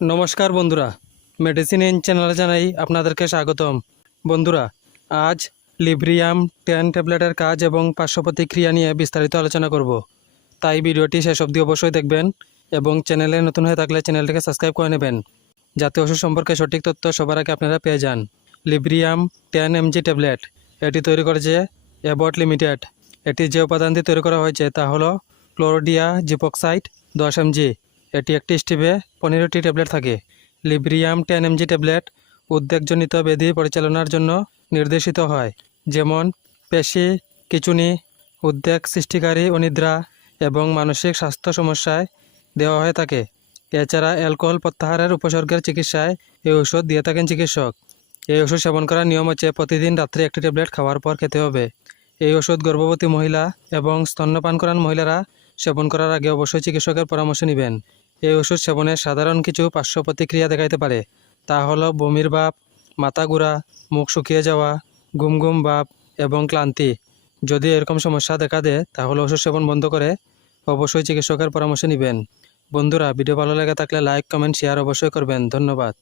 নমস্কার বন্ধুরা, medicine in চ্যানেলে জানাই আপনাদেরকে স্বাগতম। বন্ধুরা, আজ লিব্রিয়াম 10 ট্যাবলেটের কাজ এবং পার্শ্ব প্রতিক্রিয়া নিয়ে বিস্তারিত আলোচনা করব। তাই ভিডিওটি শেষ অবধি অবশ্যই দেখবেন এবং চ্যানেলে নতুন হয়ে থাকলে চ্যানেলটিকে সাবস্ক্রাইব করে নেবেন, যাতে ওষুধ সম্পর্কে সঠিক তথ্য সবার আগে আপনারা পেয়ে যান। লিব্রিয়াম 10 mg ট্যাবলেট এটি তৈরি করেছে অ্যাবট লিমিটেড। এটি যে উপাদান দিয়ে তৈরি করা হয়েছে তা হলো ক্লোরোডিয়া জিপক্সাইড 10 mg। এটি একটি স্টিপে 15টি ট্যাবলেট থাকে। লিব্রিয়াম 10 mg ট্যাবলেট উদ্বেগজনিত ব্যাধি পরিচালনার জন্য নির্দেশিত হয়, যেমন পেশি খিঁচুনি, উদ্বেগ সৃষ্টিকারী অনিদ্রা এবং মানসিক স্বাস্থ্য সমস্যায় দেওয়া হয়ে থাকে। এছাড়া অ্যালকোহল প্রত্যাহারের উপসর্গের চিকিৎসায় এই ওষুধ দিয়ে থাকেন চিকিৎসক। এই ওষুধ সেবন করার নিয়ম হচ্ছে প্রতিদিন রাত্রে একটি ট্যাবলেট খাওয়ার পর খেতে হবে। এই ওষুধ গর্ভবতী মহিলা এবং স্তন্যপান করান মহিলারা সেবন করার আগে অবশ্যই চিকিৎসকের পরামর্শ নেবেন। এই ওষুধ সেবনে সাধারণ কিছু পার্শ্ব প্রতিক্রিয়া দেখাইতে পারে, তা হলো বমির ভাব, মাথা ঘোরা, মুখ শুকিয়ে যাওয়া, ঘুম ঘুম ভাব এবং ক্লান্তি। যদি এরকম সমস্যা দেখা দেয় তাহলে ওষুধ সেবন বন্ধ করে অবশ্যই চিকিৎসকের পরামর্শ নেবেন। বন্ধুরা, ভিডিও ভালো লেগে থাকলে লাইক, কমেন্ট, শেয়ার অবশ্যই করবেন। ধন্যবাদ।